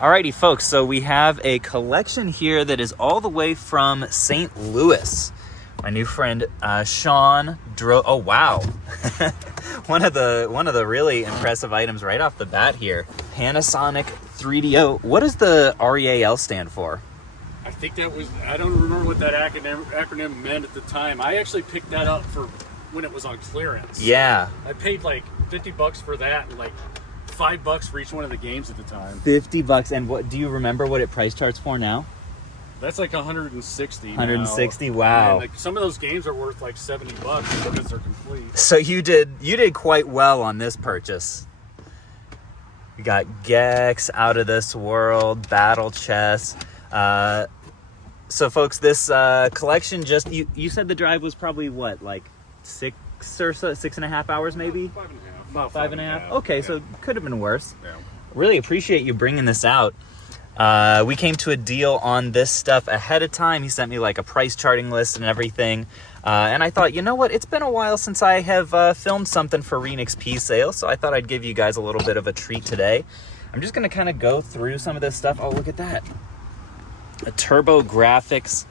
Alrighty folks, so we have a collection here that is all the way from St. Louis. My new friend Sean drove. Oh wow. one of the really impressive items right off the bat here. Panasonic 3DO. What does the REAL stand for? I think that was, I don't remember what that acronym meant at the time. I actually picked that up for when it was on clearance. Yeah. I paid like $50 for that and like $5 for each one of the games at the time. $50. And what do you remember what it price charts for now? That's like 160. 160. Now. Wow. And like some of those games are worth like $70 because they're complete. So you did quite well on this purchase. We got Gex, Out of This World, Battle Chess. So folks, this collection just you said the drive was probably what, like 6.5 hours maybe? 5.5. About 5.5. Okay, yeah. So could have been worse. Yeah. Really appreciate you bringing this out. We came to a deal on this stuff ahead of time. He sent me like a price charting list and everything. And I thought, you know what? It's been a while since I have filmed something for ReNixPSale, so I thought I'd give you guys a little bit of a treat today. I'm just going to kind of go through some of this stuff. Oh, look at that. A Turbo Graphics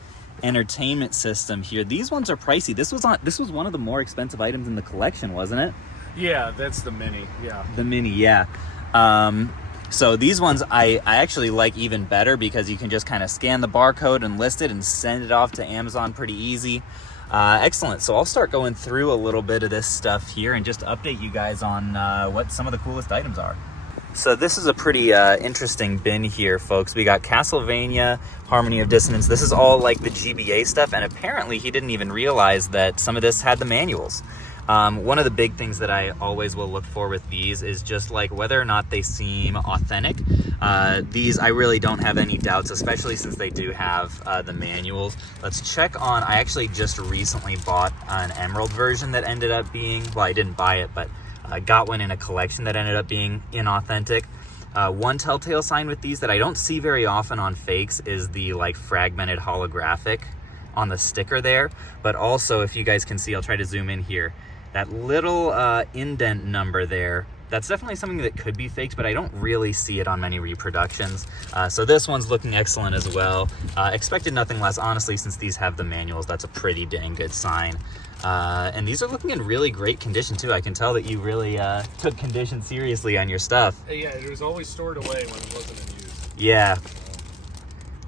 entertainment system here. These ones are pricey. This was one of the more expensive items in the collection, wasn't it? Yeah, that's the Mini. Yeah. The Mini, yeah. So these ones I actually like even better because you can just kind of scan the barcode and list it and send it off to Amazon pretty easy. Excellent. So I'll start going through a little bit of this stuff here and just update you guys on what some of the coolest items are. So this is a pretty interesting bin here, folks. We got Castlevania, Harmony of Dissonance. This is all like the GBA stuff, and apparently he didn't even realize that some of this had the manuals. One of the big things that I always will look for with these is just like whether or not they seem authentic. These I really don't have any doubts, especially since they do have the manuals. Let's check on, I actually just recently bought an Emerald version that ended up being, well, I didn't buy it, but I got one in a collection that ended up being inauthentic. One telltale sign with these that I don't see very often on fakes is the like fragmented holographic on the sticker there. But also, if you guys can see, I'll try to zoom in here. That little indent number there, that's definitely something that could be faked, but I don't really see it on many reproductions. So this one's looking excellent as well. Expected nothing less, honestly, since these have the manuals. That's a pretty dang good sign. And these are looking in really great condition too. I can tell that you really took condition seriously on your stuff. Yeah, it was always stored away when it wasn't in use. Yeah.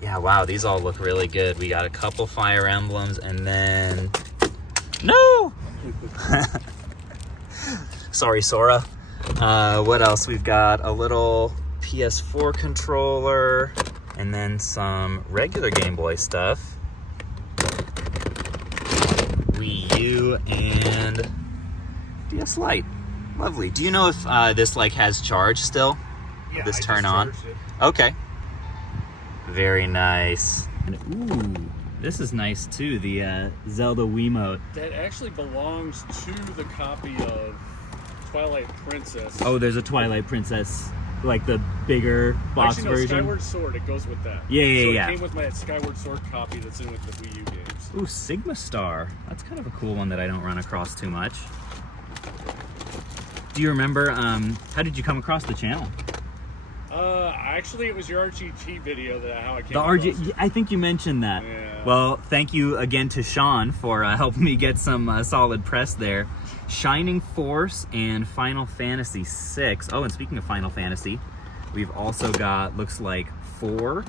Yeah, wow, these all look really good. We got a couple Fire Emblems and then... No! Sorry, Sora. What else? We've got a little PS4 controller and then some regular Game Boy stuff. Wii U and DS Lite. Lovely. Do you know if this like has charge still? Yeah, this I turn just on? charged it. Okay. Very nice. And, ooh, this is nice too. The Zelda Wiimote. That actually belongs to the copy of Twilight Princess. Oh, there's a Twilight Princess, like the bigger box Actually, no, version. Skyward Sword. It goes with that. Yeah. It came with my Skyward Sword copy that's in with the Wii U games. Ooh, Sigma Star. That's kind of a cool one that I don't run across too much. Do you remember, how did you come across the channel? Actually, it was your RGT video how I came The across. I think you mentioned that. Yeah. Well, thank you again to Sean for helping me get some solid press there. Shining Force and Final Fantasy VI. Oh, and speaking of Final Fantasy, we've also got, looks like 4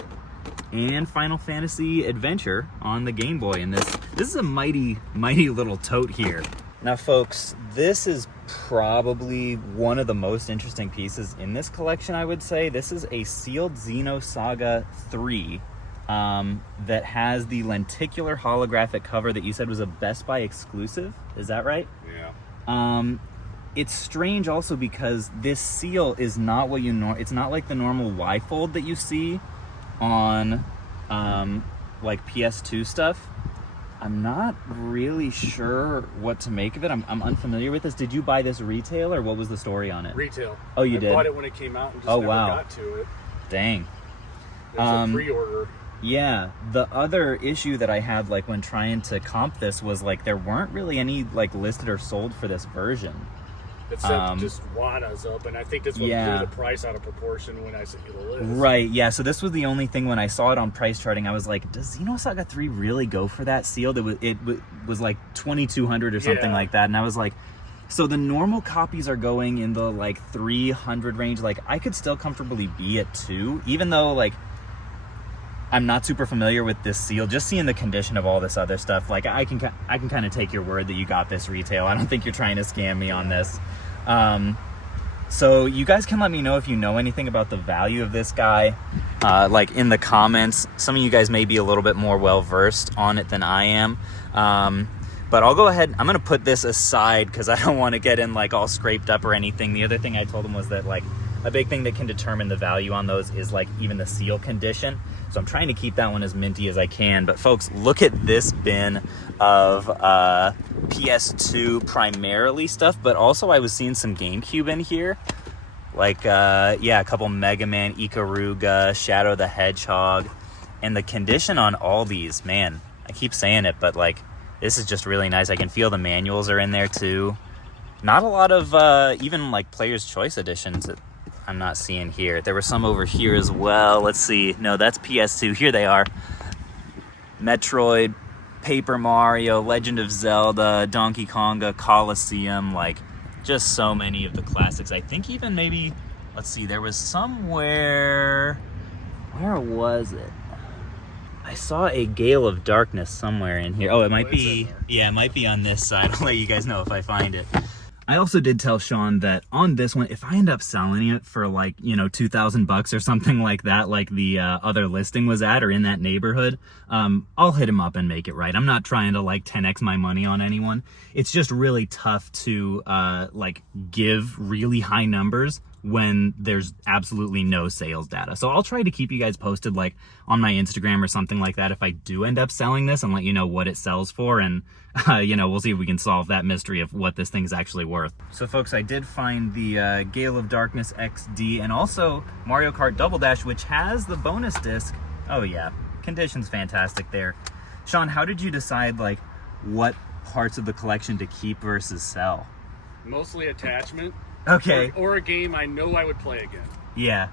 and Final Fantasy Adventure on the Game Boy. And this is a mighty little tote here. Now, folks, this is probably one of the most interesting pieces in this collection, I would say. This is a sealed XenoSaga 3 that has the lenticular holographic cover that you said was a Best Buy exclusive. Is that right? Yeah. It's strange also because this seal is not what you know. It's not like the normal Y-fold that you see on like PS2 stuff. I'm not really sure what to make of it. I'm unfamiliar with this. Did you buy this retail or what was the story on it? Retail. Oh, you did? I bought it when it came out and just never got to it. Dang. It was a pre-order. Yeah. The other issue that I had like when trying to comp this was like there weren't really any like listed or sold for this version. It said just WANA's up, and I think this one blew the price out of proportion when I sent you the list. Right, yeah, so this was the only thing when I saw it on price charting, I was like, does XenoSaga 3 really go for that sealed? It was like $2,200 or something like that, and I was like, so the normal copies are going in the like 300 range. Like, I could still comfortably be at 2, even though like I'm not super familiar with this seal. Just seeing the condition of all this other stuff, like I can kind of take your word that you got this retail. I don't think you're trying to scam me on this. So you guys can let me know if you know anything about the value of this guy, like in the comments. Some of you guys may be a little bit more well versed on it than I am. But I'll go ahead, I'm gonna put this aside because I don't want to get in like all scraped up or anything. The other thing I told him was that like a big thing that can determine the value on those is like even the seal condition. So I'm trying to keep that one as minty as I can. But folks, look at this bin of PS2 primarily stuff, but also I was seeing some GameCube in here. Like, yeah, a couple Mega Man, Ikaruga, Shadow the Hedgehog. And the condition on all these, man, I keep saying it, but like, this is just really nice. I can feel the manuals are in there too. Not a lot of even like Player's Choice editions that I'm not seeing here. There were some over here as well. Let's see. No, that's PS2. Here they are. Metroid, Paper Mario, Legend of Zelda, Donkey Konga, Coliseum. Like, just so many of the classics. I think even maybe, let's see, there was somewhere, where was it? I saw a Gale of Darkness somewhere in here. Oh, it might be, yeah, it might be on this side. I'll let you guys know if I find it. I also did tell Sean that on this one, if I end up selling it for like, you know, $2,000 or something like that, like the other listing was at or in that neighborhood, I'll hit him up and make it right. I'm not trying to like 10x my money on anyone. It's just really tough to like give really high numbers when there's absolutely no sales data. So I'll try to keep you guys posted like on my Instagram or something like that if I do end up selling this and let you know what it sells for, and you know, we'll see if we can solve that mystery of what this thing's actually worth. So folks, I did find the Gale of Darkness XD and also Mario Kart Double Dash, which has the bonus disc. Oh yeah, condition's fantastic there. Sean, how did you decide like what parts of the collection to keep versus sell? Mostly attachment. Okay. Or a game I know I would play again. Yeah.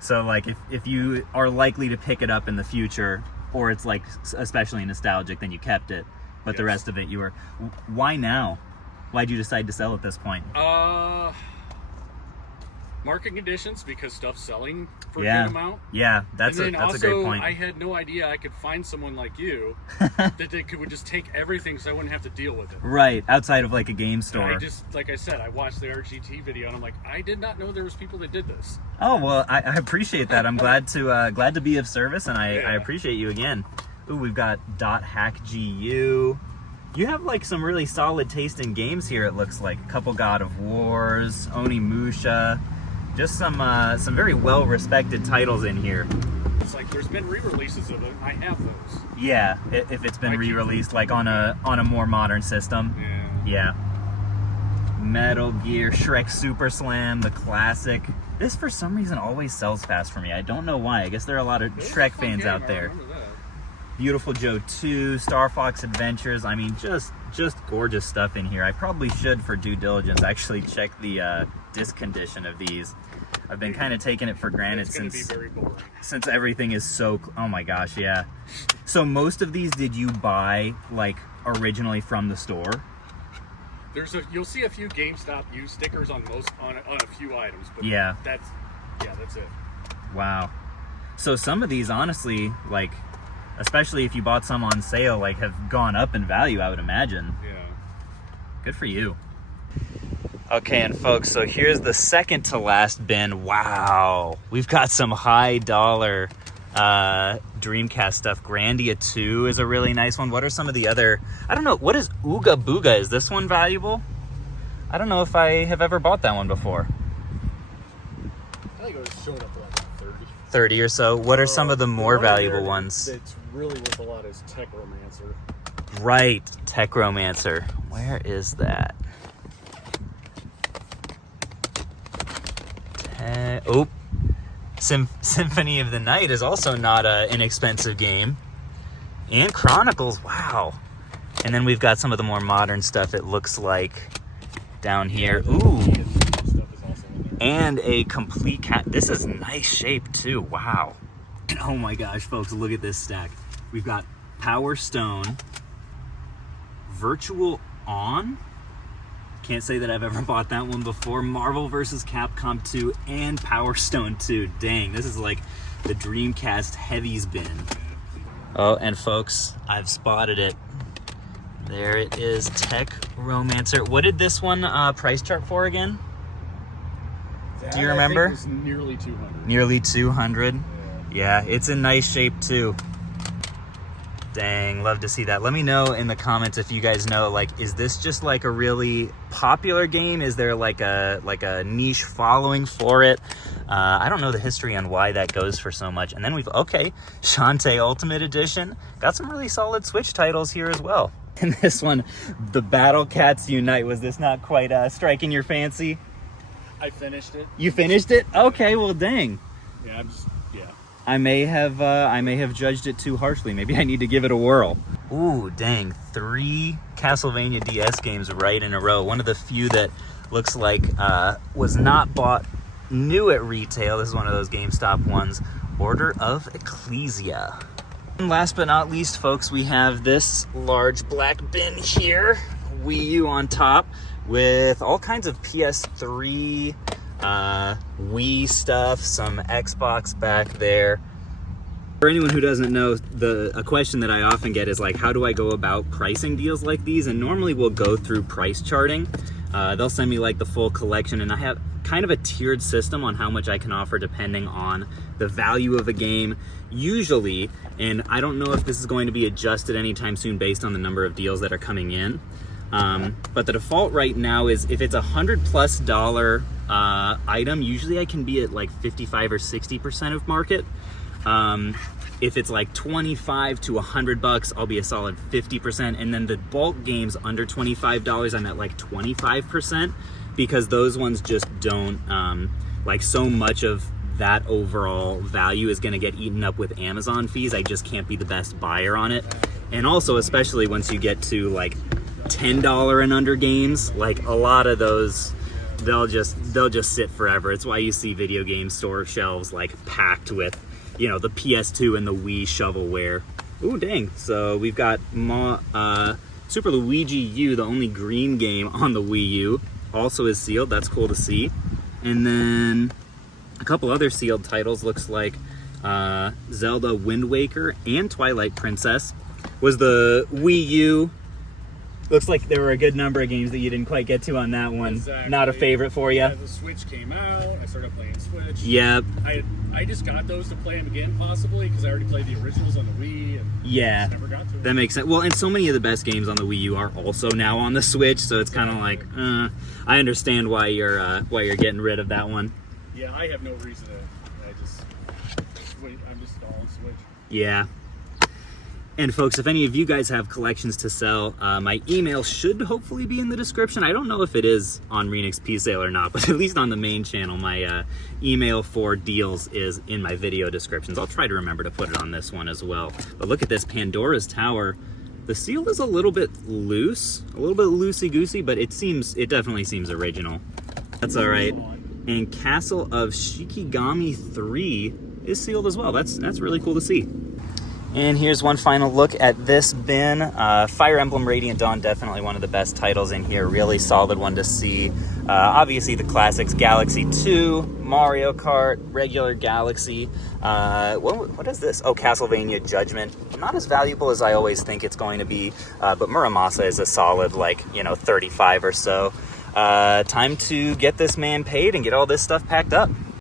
So like if you are likely to pick it up in the future, or it's like especially nostalgic, then you kept it. But yes, the rest of it you were. Why now? Why'd you decide to sell at this point? Market conditions, because stuff's selling for a good amount. Yeah, that's a great point. I had no idea I could find someone like you that would just take everything so I wouldn't have to deal with it. Right, outside of like a game store. And I just, like I said, I watched the RGT video and I'm like, I did not know there was people that did this. Oh, well, I appreciate that. I'm glad to be of service, and I appreciate you again. Ooh, we've got .hack GU. You have like some really solid taste in games here, it looks like. A couple God of Wars, Onimusha. Just some very well-respected titles in here. It's like there's been re-releases of it. I have those. Yeah, if it's been re-released like on a more modern system. Yeah. Metal Gear, Shrek Super Slam, the classic. This for some reason always sells fast for me. I don't know why. I guess there are a lot of Shrek fans out there. Beautiful Joe 2, Star Fox Adventures. I mean, just gorgeous stuff in here. I probably should, for due diligence, actually check the disc condition of these. I've been kind of taking it for granted since everything is so. Oh my gosh, yeah. So most of these, did you buy like originally from the store? You'll see a few GameStop used stickers on a few items, but that's it. Wow. So some of these, honestly, like, especially if you bought some on sale, like, have gone up in value, I would imagine. Yeah. Good for you. Okay, and folks, so here's the second to last bin. Wow. We've got some high dollar Dreamcast stuff. Grandia 2 is a really nice one. What are some of the other... I don't know. What is Ooga Booga? Is this one valuable? I don't know if I have ever bought that one before. I think it was showing up for like 30 or so. What are some of the more valuable ones? That's really worth a lot is Techromancer. Right, Techromancer. Where is that? Symphony of the Night is also not an inexpensive game. And Chronicles, wow. And then we've got some of the more modern stuff, it looks like, down here. Ooh, and a complete cat. This is nice shape too. Wow. And oh my gosh, folks, look at this stack. We've got Power Stone, Virtual On. Can't say that I've ever bought that one before. Marvel vs. Capcom 2 and Power Stone 2. Dang, this is like the Dreamcast heavies bin. Oh, and folks, I've spotted it. There it is, Tech Romancer. What did this one price chart for again? Do you remember? I think it was nearly 200. Nearly 200. Yeah, it's in nice shape too. Dang, love to see that. Let me know in the comments if you guys know, like, is this just like a really popular game? Is there like a niche following for it? I don't know the history on why that goes for so much. And then we've, okay, Shantae Ultimate Edition. Got some really solid Switch titles here as well. And this one, the Battle Cats Unite. Was this not quite striking your fancy? I finished it. You finished it? Okay, well, dang. Yeah, I may have judged it too harshly. Maybe I need to give it a whirl. Ooh, dang, 3 Castlevania DS games right in a row. One of the few that looks like was not bought new at retail. This is one of those GameStop ones. Order of Ecclesia. And last but not least, folks, we have this large black bin here. Wii U on top with all kinds of PS3, Wii stuff, some Xbox back there. For anyone who doesn't know, a question that I often get is like, how do I go about pricing deals like these? And normally we'll go through price charting. They'll send me like the full collection, and I have kind of a tiered system on how much I can offer depending on the value of a game usually. And I don't know if this is going to be adjusted anytime soon based on the number of deals that are coming in. But the default right now is if it's $100+ item, usually I can be at like 55 or 60% of market. If it's like 25 to $100, I'll be a solid 50%. And then the bulk games under $25, I'm at like 25%, because those ones just don't, like, so much of that overall value is going to get eaten up with Amazon fees. I just can't be the best buyer on it. And also, especially once you get to like $10 and under games, like a lot of those, they'll just sit forever. It's why you see video game store shelves like packed with, you know, the PS2 and the Wii shovelware. Ooh, dang. So we've got Super Luigi U, the only green game on the Wii U, also is sealed. That's cool to see. And then a couple other sealed titles. Looks like Zelda Wind Waker and Twilight Princess. Was the Wii U. Looks like there were a good number of games that you didn't quite get to on that one. Exactly. Not a favorite for you? Yeah, the Switch came out. I started playing Switch. Yep. I just got those to play them again, possibly, because I already played the originals on the Wii. And yeah, just never got to them. That makes sense. Well, and so many of the best games on the Wii U are also now on the Switch, so it's kind of like, I understand why you're getting rid of that one. Yeah, I have no reason to. I'm just all on Switch. Yeah. And folks, if any of you guys have collections to sell, my email should hopefully be in the description. I don't know if it is on Renix P-Sale or not, but at least on the main channel, my email for deals is in my video descriptions. I'll try to remember to put it on this one as well. But look at this, Pandora's Tower. The seal is a little bit loose, a little bit loosey-goosey, but it definitely seems original. That's all right. And Castle of Shikigami 3 is sealed as well. That's really cool to see. And here's one final look at this bin. Fire Emblem Radiant Dawn, definitely one of the best titles in here. Really solid one to see. Obviously the classics, Galaxy 2, Mario Kart, regular Galaxy. What is this? Oh, Castlevania Judgment. Not as valuable as I always think it's going to be, but Muramasa is a solid, like, 35 or so. Time to get this man paid and get all this stuff packed up.